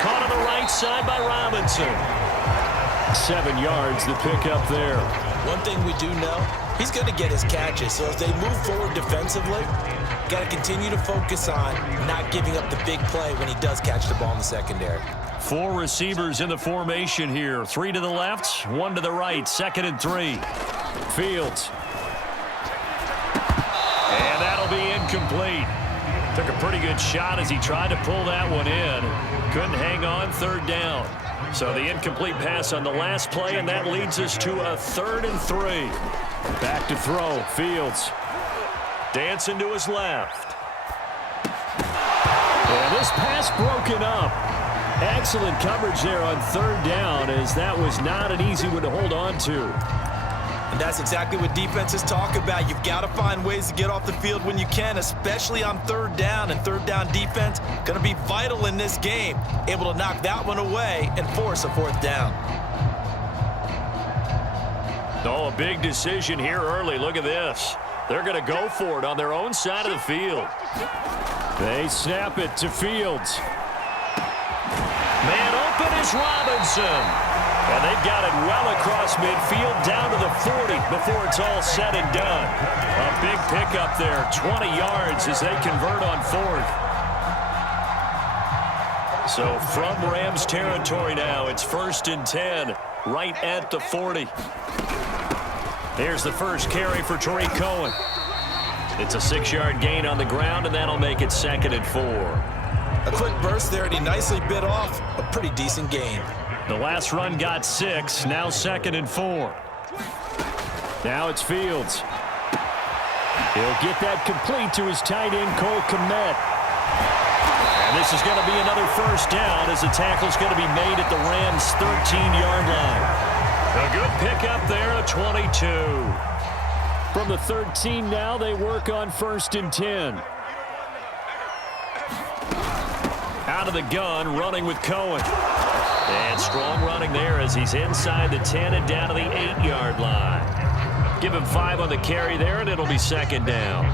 caught on the right side by Robinson. 7 yards, the pickup there. One thing we do know, he's going to get his catches. So as they move forward defensively, got to continue to focus on not giving up the big play when he does catch the ball in the secondary. 4 receivers in the formation here. 3 to the left, 1 to the right. 2nd and 3. Fields. And that'll be incomplete. Took a pretty good shot as he tried to pull that one in. Couldn't hang on. 3rd down. So the incomplete pass on the last play, and that leads us to a 3rd and 3. Back to throw. Fields. Dancing to his left. And this pass broken up. Excellent coverage there on 3rd down, as that was not an easy one to hold on to. And that's exactly what defenses talk about. You've got to find ways to get off the field when you can, especially on 3rd down. And 3rd down defense going to be vital in this game. Able to knock that one away and force a 4th down. Oh, a big decision here early. Look at this. They're going to go for it on their own side of the field. They snap it to Fields. Man open is Robinson. And they've got it well across midfield down to the 40 before it's all said and done. A big pickup there, 20 yards as they convert on 4th. So from Rams territory now, it's 1st and 10, right at the 40. Here's the first carry for Tariq Cohen. It's a 6-yard gain on the ground, and that'll make it 2nd and 4. A quick burst there, and he nicely bit off a pretty decent gain. The last run got 6, now 2nd and 4. Now it's Fields. He'll get that complete to his tight end, Cole Kmet. And this is going to be another 1st down as the tackle's going to be made at the Rams' 13-yard line. A good pickup there, a 22. From the 13 now, they work on 1st and 10. Out of the gun, running with Cohen. And strong running there as he's inside the 10 and down to the 8-yard line. Give him 5 on the carry there, and it'll be 2nd down.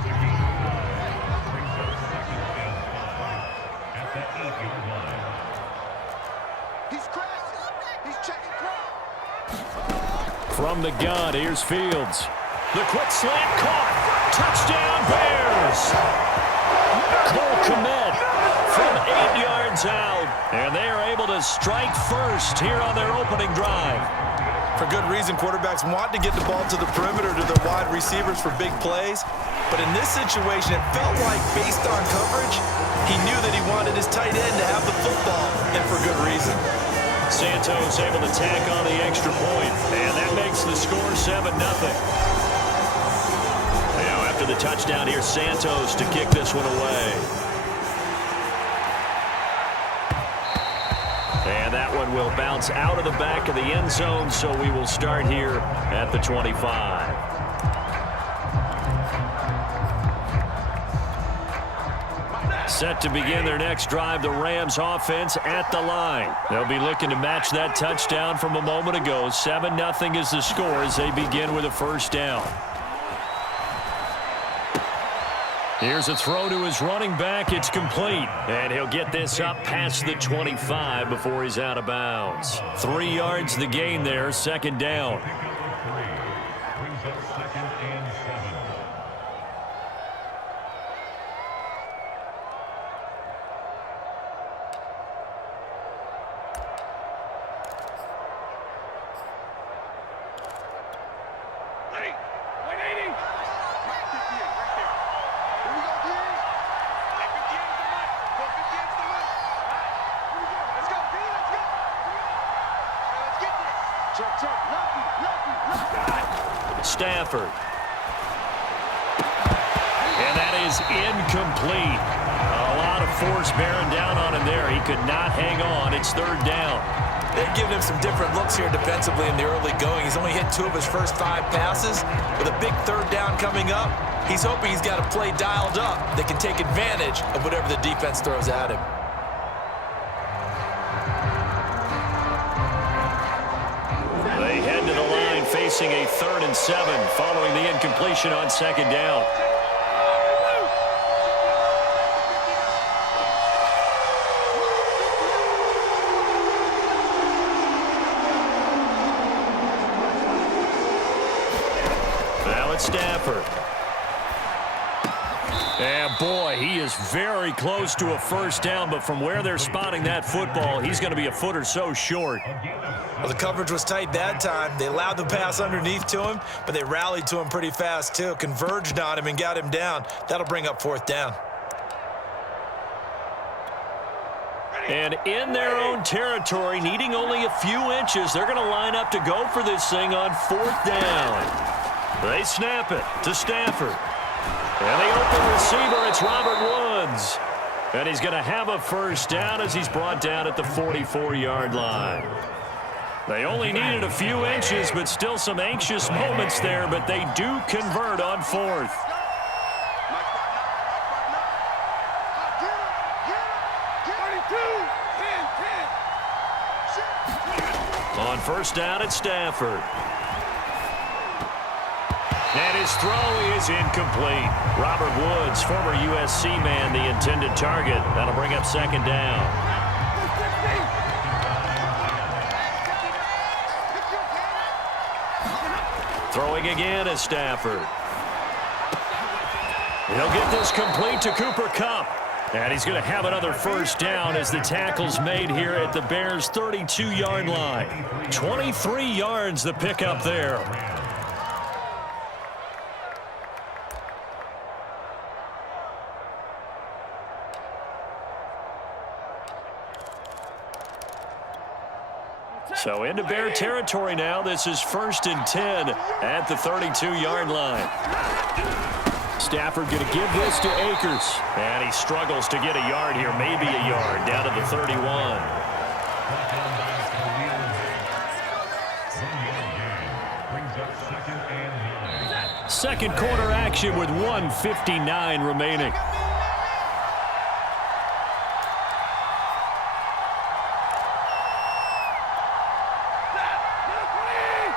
From the gun, here's Fields. The quick slant caught. Touchdown, Bears. Cole Kmet from 8 yards out. And they are able to strike first here on their opening drive. For good reason, quarterbacks want to get the ball to the perimeter to their wide receivers for big plays. But in this situation, it felt like, based on coverage, he knew that he wanted his tight end to have the football, and for good reason. Santos able to tack on the extra point, and that makes the score 7-0. Now after the touchdown here, Santos to kick this one away. And that one will bounce out of the back of the end zone, so we will start here at the 25. Set to begin their next drive, the Rams offense at the line. They'll be looking to match that touchdown from a moment ago. 7-0 is the score as they begin with a 1st down. Here's a throw to his running back. It's complete. And he'll get this up past the 25 before he's out of bounds. 3 yards the gain there, 2nd down. Stafford. And that is incomplete. A lot of force bearing down on him there. He could not hang on. It's 3rd down. They've given him some different looks here defensively in the early going. He's only hit 2 of his first 5 passes. With a big 3rd down coming up, he's hoping he's got a play dialed up that can take advantage of whatever the defense throws at him. They head to the line facing a 3rd and 7 following the incompletion on 2nd down. Stafford. And boy, he is very close to a first down, but from where they're spotting that football, he's going to be a foot or so short. Well, the coverage was tight that time. They allowed the pass underneath to him, but they rallied to him pretty fast too, converged on him and got him down. That'll bring up fourth down. And in their own territory, needing only a few inches, they're going to line up to go for this thing on fourth down. They snap it to Stafford. And the open receiver, it's Robert Woods. And he's going to have a first down as he's brought down at the 44-yard line. They only needed a few inches, but still some anxious moments there, but they do convert on fourth. On first down at Stafford. And his throw is incomplete. Robert Woods, former USC man, the intended target. That'll bring up second down. Throwing again is Stafford. He'll get this complete to Cooper Kupp. And he's going to have another first down as the tackle's made here at the Bears' 32-yard line. 23 yards the pickup there. So into Bear territory now. This is 1st and 10 at the 32-yard line. Stafford going to give this to Akers. And he struggles to get a yard here, maybe a yard, down to the 31. Second quarter action with 1:59 remaining.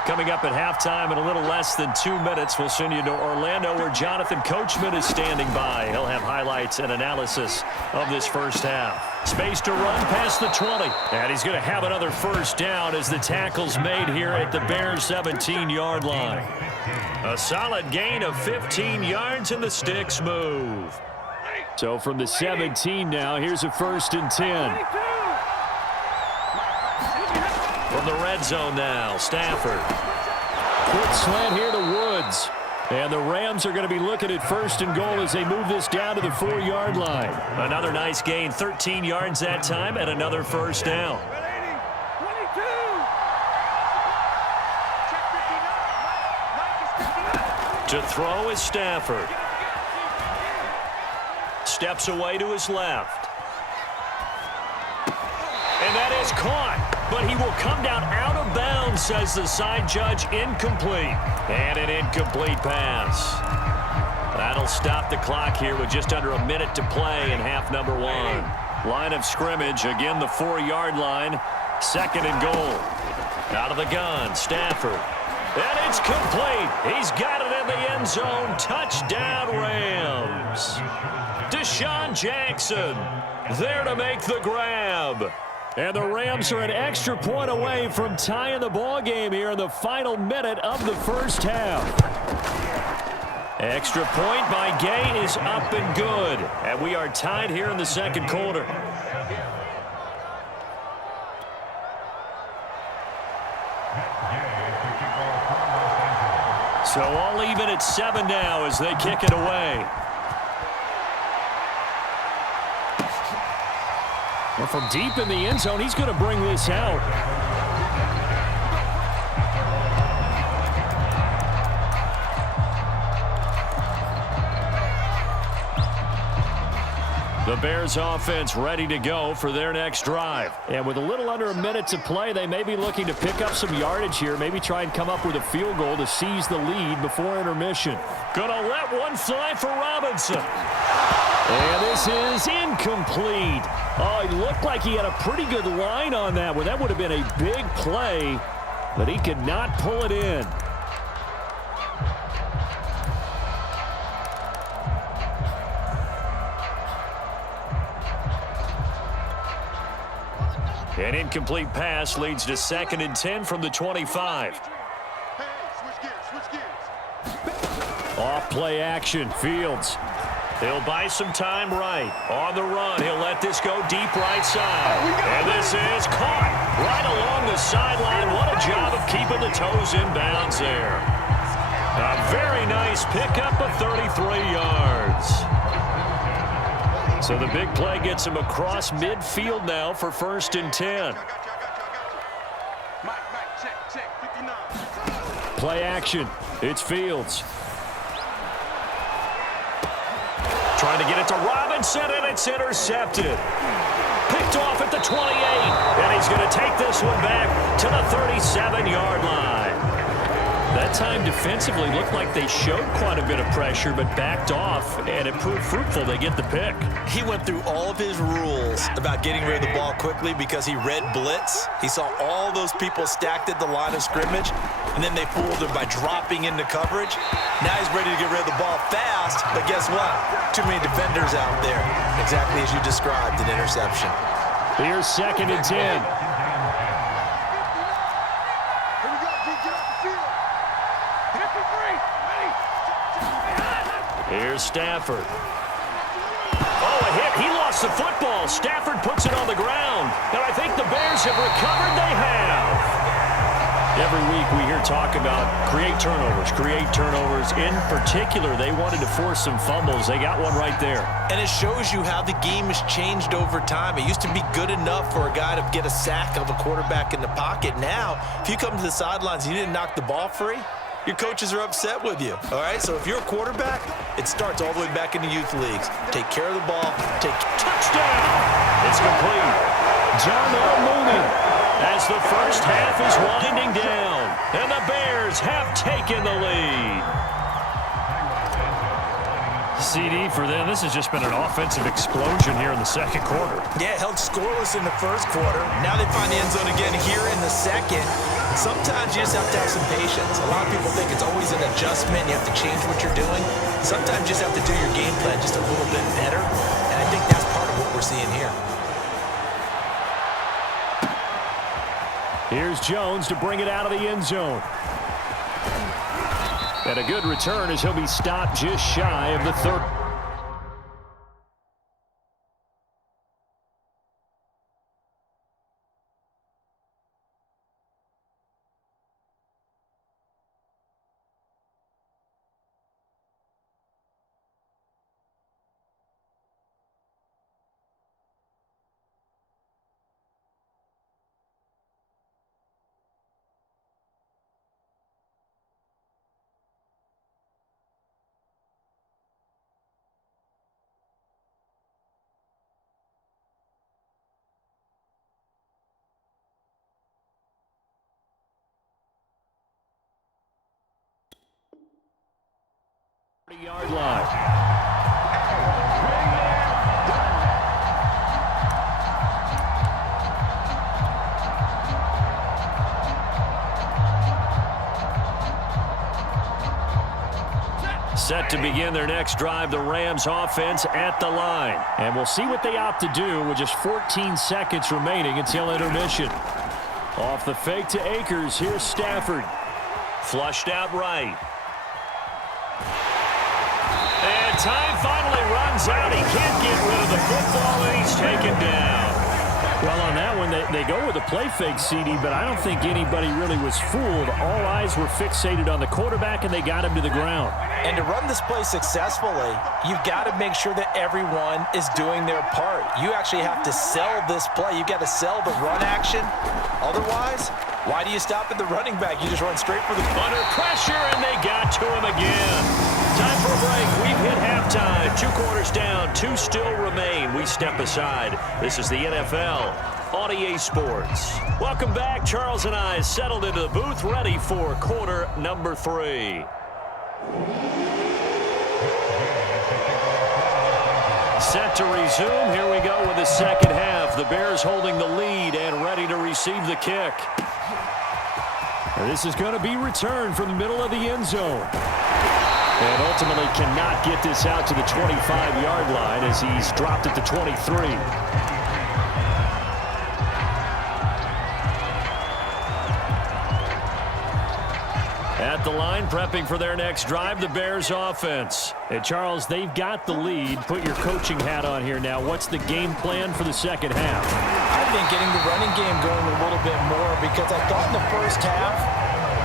Coming up at halftime in a little less than 2 minutes, we'll send you to Orlando where Jonathan Coachman is standing by. He'll have highlights and analysis of this first half. Space to run past the 20. And he's going to have another first down as the tackle's made here at the Bears' 17-yard line. A solid gain of 15 yards and the sticks move. So from the 17 now, here's a 1st and 10. From the red zone now, Stafford. Quick slant here to Woods. And the Rams are going to be looking at 1st and goal as they move this down to the 4-yard line. Another nice gain, 13 yards that time, and another first down. To throw is Stafford. Steps away to his left. And that is caught. But he will come down out of bounds, says the side judge. Incomplete. And an incomplete pass. That'll stop the clock here with just under a minute to play in half number 1. Line of scrimmage, again the 4-yard line. 2nd and goal. Out of the gun, Stafford. And it's complete. He's got it in the end zone. Touchdown, Rams. Deshaun Jackson there to make the grab. And the Rams are an extra point away from tying the ball game here in the final minute of the first half. Extra point by Gay is up and good. And we are tied here in the second quarter. So all even at 7 now as they kick it away. Well, from deep in the end zone, he's going to bring this out. The Bears offense ready to go for their next drive. And with a little under a minute to play, they may be looking to pick up some yardage here, maybe try and come up with a field goal to seize the lead before intermission. Gonna let one fly for Robinson. And this is incomplete. Oh, he looked like he had a pretty good line on that one. That would have been a big play, but he could not pull it in. An incomplete pass leads to 2nd and 10 from the 25. Play action. Fields. He'll buy some time right. On the run, he'll let this go deep right side. And this is caught right along the sideline. What a job of keeping the toes in bounds there. A very nice pickup of 33 yards. So the big play gets him across midfield now for 1st and 10. Play action. It's Fields. Trying to get it to Robinson, and it's intercepted. Picked off at the 28, and he's going to take this one back to the 37-yard line. That time defensively looked like they showed quite a bit of pressure, but backed off, and it proved fruitful. They get the pick. He went through all of his rules about getting rid of the ball quickly because he read blitz. He saw all those people stacked at the line of scrimmage, and then they fooled him by dropping into coverage. Now he's ready to get rid of the ball fast, but guess what? Too many defenders out there. Exactly as you described, an interception. Here's 2nd and 10. Here's Stafford. Oh, a hit. He lost the football. Stafford puts it on the ground. And I think the Bears have recovered. They have. Every week we hear talk about create turnovers. In particular, they wanted to force some fumbles. They got one right there. And it shows you how the game has changed over time. It used to be good enough for a guy to get a sack of a quarterback in the pocket. Now, if you come to the sidelines and you didn't knock the ball free, your coaches are upset with you, all right? So if you're a quarterback, it starts all the way back in the youth leagues. Take care of the ball. Touchdown! It's complete. Darnell Mooney as the first half is winding down. And the Bears have taken the lead. CD for them. This has just been an offensive explosion here in the second quarter. Yeah, held scoreless in the first quarter. Now they find the end zone again here in the second. Sometimes you just have to have some patience. A lot of people think it's always an adjustment. You have to change what you're doing. Sometimes you just have to do your game plan just a little bit better. And I think that's part of what we're seeing here. Here's Jones to bring it out of the end zone. And a good return as he'll be stopped just shy of the 30. Yard line. Set to begin their next drive, the Rams offense at the line. And we'll see what they opt to do with just 14 seconds remaining until intermission. Off the fake to Akers, here's Stafford. Flushed out right. And time finally runs out. He can't get rid of the football, and he's taken down. Well, on that one, they go with a play fake, CD, but I don't think anybody really was fooled. All eyes were fixated on the quarterback, and they got him to the ground. And to run this play successfully, you've got to make sure that everyone is doing their part. You actually have to sell this play. You've got to sell the run action. Otherwise, why do you stop at the running back? You just run straight for the under pressure, and they got to him again. Time for a break. We've hit halftime. 2 quarters down. 2 still remain. We step aside. This is the NFL on EA Sports. Welcome back. Charles and I settled into the booth, ready for quarter number 3. Set to resume. Here we go with the second half. The Bears holding the lead and ready to receive the kick. This is going to be returned from the middle of the end zone. And ultimately cannot get this out to the 25-yard line as he's dropped at the 23. At the line, prepping for their next drive, the Bears offense. And Charles, they've got the lead. Put your coaching hat on here now. What's the game plan for the second half? I think getting the running game going a little bit more, because I thought in the first half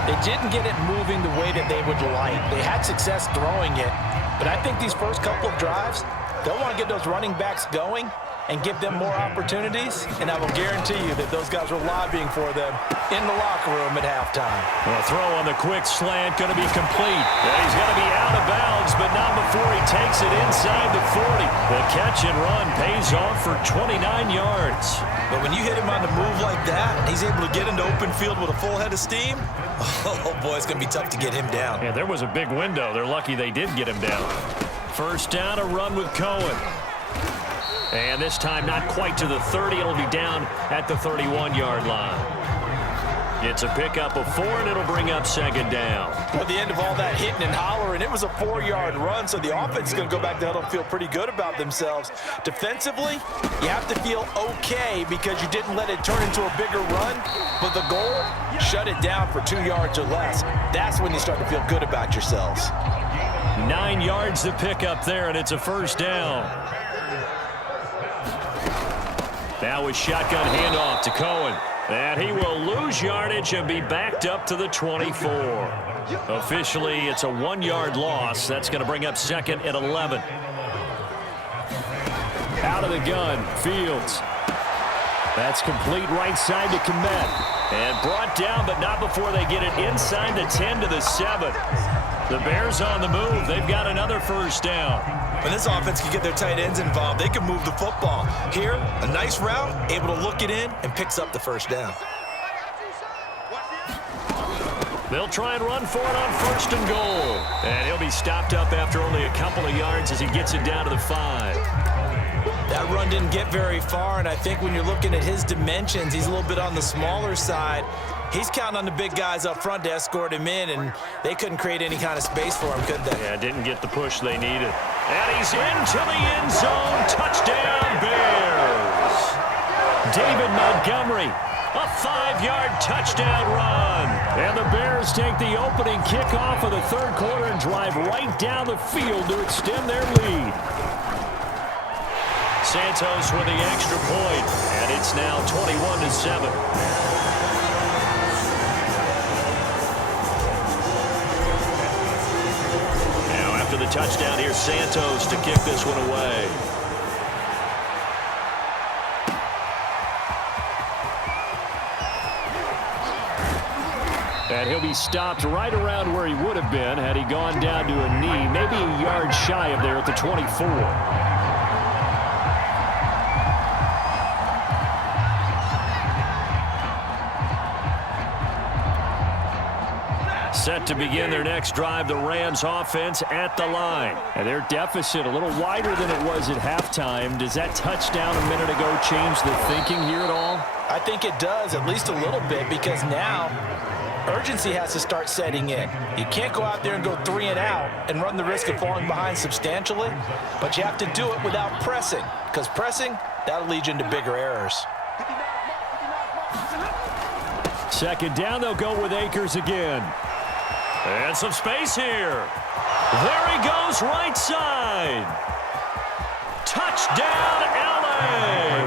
they didn't get it moving the way that they would like. They had success throwing it, but I think these first couple of drives, they'll want to get those running backs going and give them more opportunities, and I will guarantee you that those guys were lobbying for them in the locker room at halftime. Well, a throw on the quick slant, going to be complete. And he's going to be out of bounds, but not before he takes it inside the 40. The catch and run pays off for 29 yards. But when you hit him on the move like that, and he's able to get into open field with a full head of steam, oh boy, it's going to be tough to get him down. Yeah, there was a big window. They're lucky they did get him down. First down, a run with Cohen. And this time not quite to the 30. It'll be down at the 31-yard line. It's a pickup of 4, and it'll bring up second down. At the end of all that hitting and hollering, it was a 4-yard run, so the offense is going to go back to huddle and feel pretty good about themselves. Defensively, you have to feel okay because you didn't let it turn into a bigger run, but the goal, shut it down for 2 yards or less. That's when you start to feel good about yourselves. 9 yards to pick up there, and it's a first down. Now a shotgun handoff to Cohen. And he will lose yardage and be backed up to the 24. Officially, it's a 1-yard loss. That's going to bring up second and 11. Out of the gun, Fields. That's complete right side to Komet. And brought down, but not before they get it inside the 10 to the 7. The Bears on the move. They've got another first down. When this offense can get their tight ends involved, they can move the football. Here, a nice route, able to look it in, and picks up the first down. They'll try and run for it on first and goal. And he'll be stopped up after only a couple of yards as he gets it down to the 5. That run didn't get very far, and I think when you're looking at his dimensions, he's a little bit on the smaller side. He's counting on the big guys up front to escort him in, and they couldn't create any kind of space for him, could they? Yeah, didn't get the push they needed. And he's into the end zone. Touchdown, Bears. David Montgomery, a 5-yard touchdown run. And the Bears take the opening kickoff of the third quarter and drive right down the field to extend their lead. Santos with the extra point, and it's now 21-7. To the touchdown, here's Santos to kick this one away. And he'll be stopped right around where he would have been had he gone down to a knee, maybe a yard shy of there at the 24. Set to begin their next drive, the Rams offense at the line. And their deficit a little wider than it was at halftime. Does that touchdown a minute ago change the thinking here at all? I think it does, at least a little bit, because now urgency has to start setting in. You can't go out there and go 3 and out and run the risk of falling behind substantially, but you have to do it without pressing, because pressing, that'll lead you into bigger errors. Second down, they'll go with Akers again. And some space here. There he goes, right side. Touchdown, LA.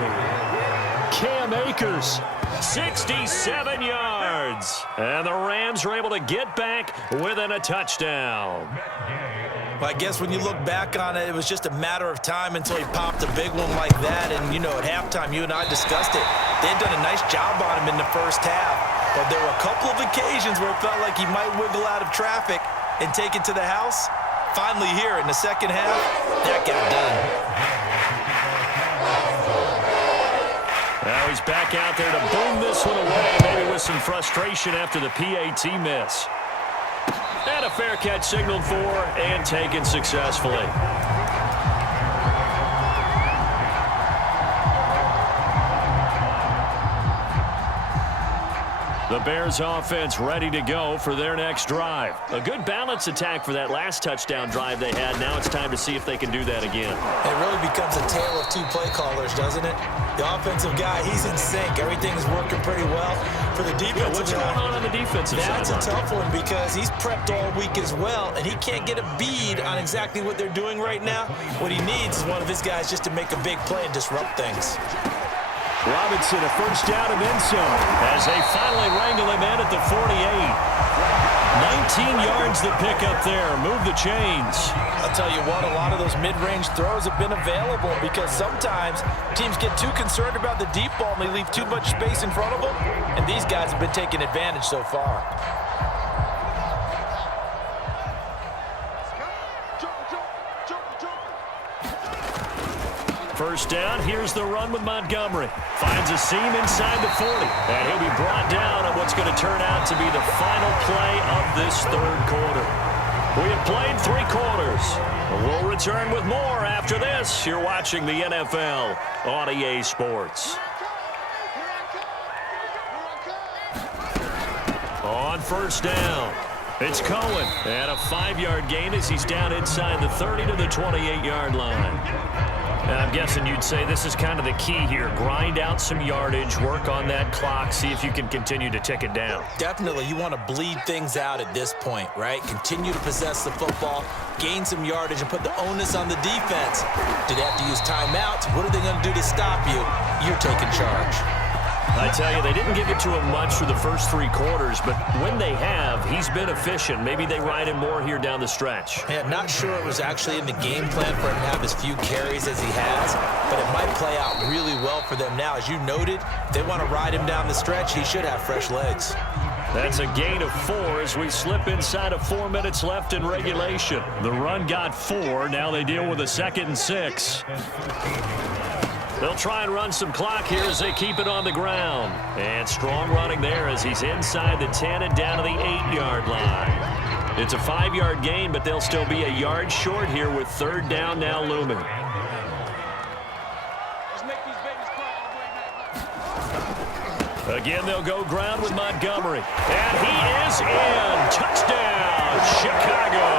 Cam Akers, 67 yards. And the Rams are able to get back within a touchdown. Well, I guess when you look back on it, it was just a matter of time until he popped a big one like that. And, you know, at halftime, you and I discussed it. They had done a nice job on him in the first half. But there were a couple of occasions where it felt like he might wiggle out of traffic and take it to the house. Finally here in the second half, that got done. Now he's back out there to boom this one away, maybe with some frustration after the PAT miss. And a fair catch signaled for and taken successfully. The Bears offense ready to go for their next drive. A good balance attack for that last touchdown drive they had. Now it's time to see if they can do that again. It really becomes a tale of two play callers, doesn't it? The offensive guy, he's in sync. Everything's working pretty well. For the defensive what's going on the defensive side? That's a tough one because he's prepped all week as well, and he can't get a bead on exactly what they're doing right now. What he needs is one of his guys just to make a big play and disrupt things. Robinson, a first down and end zone as they finally wrangle him in at the 48. 19 yards to pick up there. Move the chains. I'll tell you what, a lot of those mid-range throws have been available because sometimes teams get too concerned about the deep ball and they leave too much space in front of them, and these guys have been taking advantage so far. First down, here's the run with Montgomery. Finds a seam inside the 40. And he'll be brought down on what's going to turn out to be the final play of this third quarter. We have played 3 quarters. We'll return with more after this. You're watching the NFL on EA Sports. On first down, it's Cohen. And a 5-yard gain as he's down inside the 30 to the 28-yard line. And I'm guessing you'd say this is kind of the key here. Grind out some yardage, work on that clock, see if you can continue to tick it down. Definitely, you want to bleed things out at this point, right? Continue to possess the football, gain some yardage, and put the onus on the defense. Do they have to use timeouts? What are they going to do to stop you? You're taking charge. I tell you, they didn't give it to him much for the first 3 quarters, but when they have, he's been efficient. Maybe they ride him more here down the stretch. Yeah, not sure it was actually in the game plan for him to have as few carries as he has, but it might play out really well for them now. As you noted, if they want to ride him down the stretch, he should have fresh legs. That's a gain of 4 as we slip inside of 4 minutes left in regulation. The run got 4. Now they deal with a 2nd and 6. They'll try and run some clock here as they keep it on the ground. And strong running there as he's inside the 10 and down to the 8-yard line. It's a 5-yard gain, but they'll still be a yard short here with third down now looming. Again, they'll go ground with Montgomery. And he is in. Touchdown, Chicago.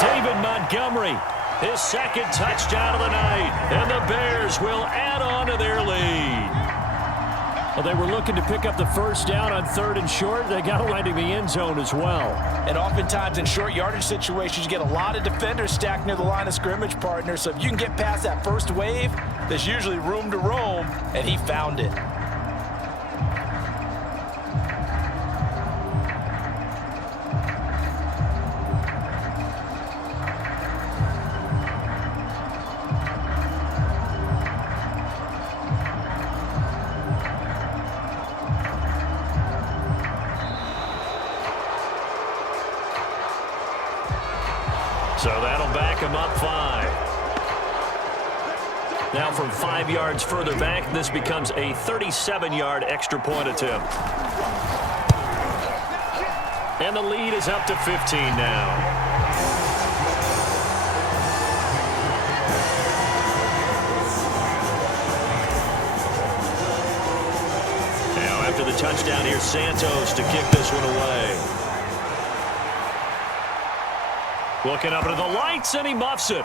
David Montgomery, his 2nd touchdown of the night. And the Bears will add on to their lead. Well, they were looking to pick up the first down on 3rd and short. They got to land in the end zone as well. And oftentimes in short yardage situations, you get a lot of defenders stacked near the line of scrimmage, partner. So if you can get past that first wave, there's usually room to roam, and he found it. So that'll back him up 5. Now from 5 yards further back, this becomes a 37-yard extra point attempt. And the lead is up to 15 now. Now after the touchdown, here's Santos to kick this one away. Looking up into the lights, and he muffs it.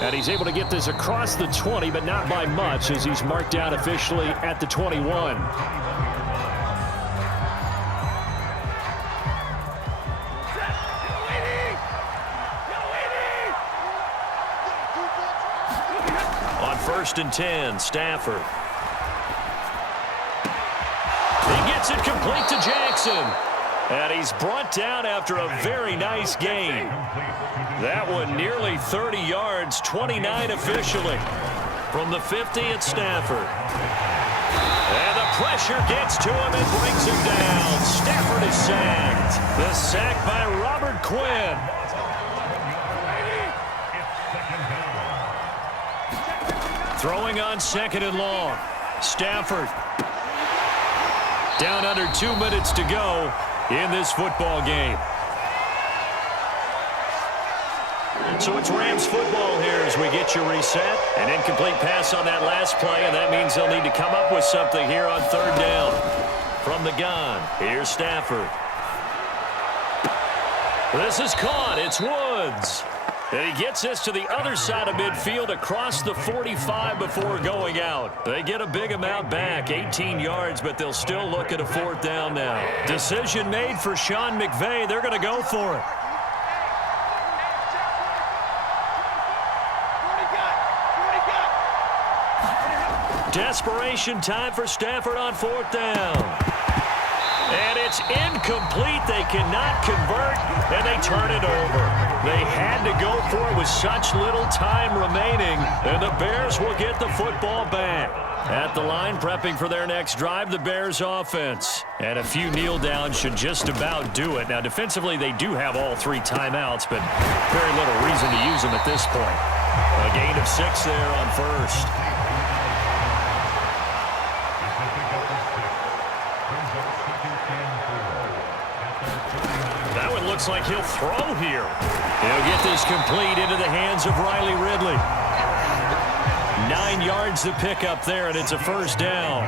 And he's able to get this across the 20, but not by much, as he's marked down officially at the 21. On 1st and 10, Stafford. He gets it complete to Jackson. And he's brought down after a very nice gain. That one nearly 30 yards, 29 officially. From the 50 at Stafford. And the pressure gets to him and brings him down. Stafford is sacked. The sack by Robert Quinn. Throwing on 2nd and long. Stafford. Down under 2 minutes to go in this football game. So it's Rams football here as we get you reset. An incomplete pass on that last play, and that means they'll need to come up with something here on 3rd down. From the gun, here's Stafford. This is caught. It's Woods. And he gets this to the other side of midfield across the 45 before going out. They get a big amount back, 18 yards, but they'll still look at a 4th down now. Decision made for Sean McVay. They're going to go for it. Desperation time for Stafford on 4th down. And it's incomplete. They cannot convert, and they turn it over. They had to go for it with such little time remaining, and the Bears will get the football back. At the line, prepping for their next drive, the Bears offense. And a few kneel downs should just about do it. Now, defensively, they do have all 3 timeouts, but very little reason to use them at this point. A gain of 6 there on 1st. Looks like he'll throw here. He'll get this complete into the hands of Riley Ridley. 9 yards to pick up there, and it's a 1st down.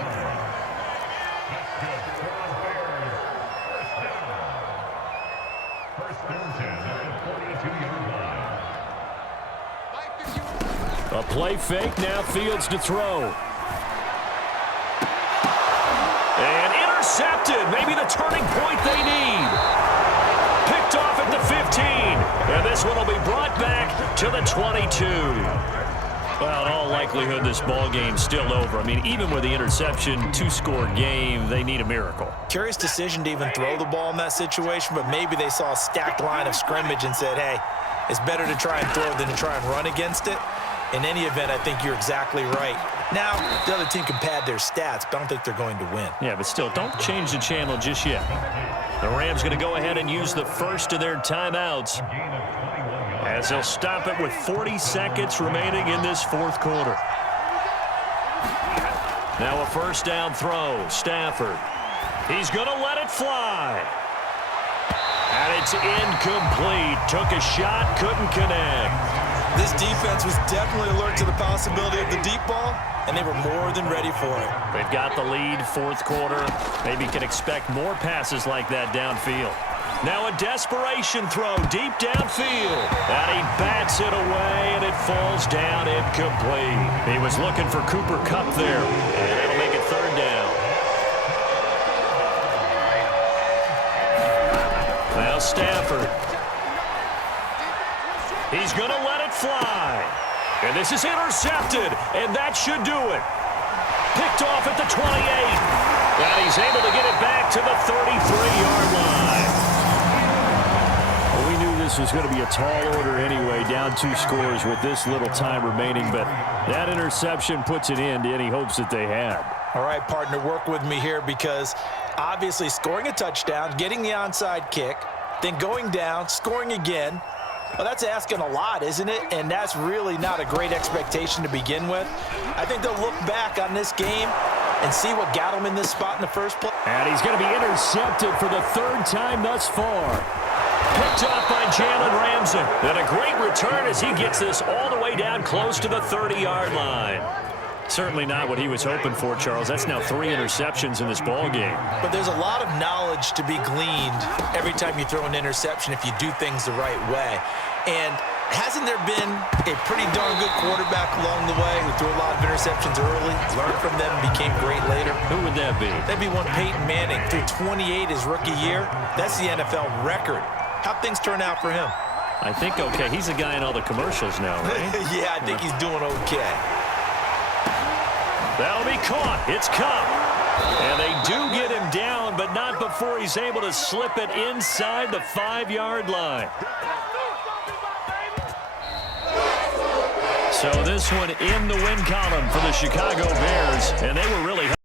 A play fake, now Fields to throw. And intercepted. Maybe the turning point they need. Picked off at the 15. And this one will be brought back to the 22. Well, in all likelihood, this ball game's still over. I mean, even with the interception, 2-score game, they need a miracle. Curious decision to even throw the ball in that situation, but maybe they saw a stacked line of scrimmage and said, hey, it's better to try and throw than to try and run against it. In any event, I think you're exactly right. Now, the other team can pad their stats, but I don't think they're going to win. Yeah, but still, don't change the channel just yet. The Rams going to go ahead and use the first of their timeouts as they'll stop it with 40 seconds remaining in this 4th quarter. Now a 1st down throw. Stafford. He's going to let it fly. And it's incomplete. Took a shot, couldn't connect. This defense was definitely alert to the possibility of the deep ball, and they were more than ready for it. They've got the lead, 4th quarter. Maybe can expect more passes like that downfield. Now a desperation throw deep downfield. And he bats it away, and it falls down incomplete. He was looking for Cooper Kupp there, and that'll make it 3rd down. Now Stafford. He's going to let it fly. And this is intercepted, and that should do it. Picked off at the 28. And he's able to get it back to the 33-yard line. Well, we knew this was going to be a tall order anyway, down 2 scores with this little time remaining, but that interception puts an end to any hopes that they had. All right, partner, work with me here because obviously scoring a touchdown, getting the onside kick, then going down, scoring again. Well, that's asking a lot, isn't it? And that's really not a great expectation to begin with. I think they'll look back on this game and see what got them in this spot in the first place. And he's going to be intercepted for the 3rd time thus far. Picked off by Jalen Ramsey. And a great return as he gets this all the way down close to the 30-yard line. Certainly not what he was hoping for, Charles. That's now 3 interceptions in this ball game. But there's a lot of knowledge to be gleaned every time you throw an interception if you do things the right way. And hasn't there been a pretty darn good quarterback along the way who threw a lot of interceptions early, learned from them, and became great later? Who would that be? That'd be one Peyton Manning. Threw 28 his rookie year. That's the NFL record. How'd things turn out for him? I think okay. He's a guy in all the commercials now, right? Yeah, I think he's doing okay. That'll be caught. It's Kupp. And they do get him down, but not before he's able to slip it inside the 5-yard line. So this one in the win column for the Chicago Bears, and they were really